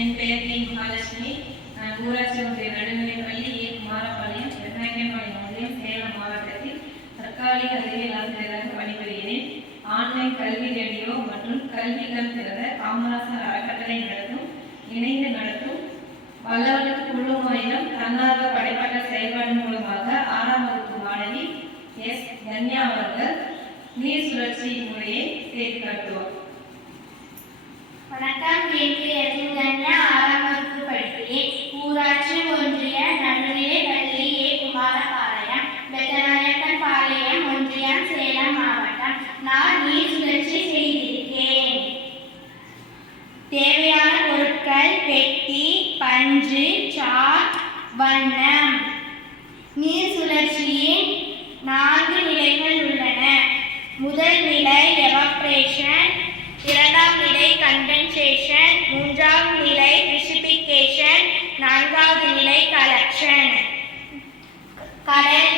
என் பெயர் டி. மகாலட்சுமி. நான் ஊராட்சி ஒன்றிய நடுநிலைப்பள்ளி ஏ. குமாரபாளையம், பெருநாயக்கன்பாளையம் ஒன்றியம், சேலம் மாவட்டத்தில் தற்காலிக அறிவியல் ஆசிரியராக பணிபுரிகிறேன். ஆன்லைன் கல்வி ரேடியோ மற்றும் கல்வி கண் திறந்த காமராசர் அறக்கட்டளை இணைந்து நடத்தும் வல்லவனுக்கு குழு மையம் தன்னார்வ படைப்பட்ட செயல்பாடு மூலமாக 6ஆம் வகுப்பு மாணவி எஸ். தன்யா அவர்கள் நீர் சுழற்சி முறையை செய்து காட்டுவார். வணக்கம். என் பெயர் தன்யா, 6ஆம் வகுப்பு படிக்கிறேன். ஊராட்சி ஒன்றிய நடுநிலைப்பள்ளி ஏ. குமாரபாளையம், பெத்தநாயக்கன்பாளையம் ஒன்றியம், சேலம் மாவட்டம். நான் நீர் சுழற்சி செய்திருக்கேன். தேவையான பொருட்கள்: பெட்டி, பஞ்சு, சாக், வண்ணம். நீர் சுழற்சியின் 4 நிலைகள் உள்ளன. முதல் நிலை எவாப்ரேஷன், 2ஆம் நிலை கண்டென்சேஷன், 3ஆம் நிலை பிரிசிபிகேஷன், 4ஆவது நிலை கலெக்ஷன். கடல்,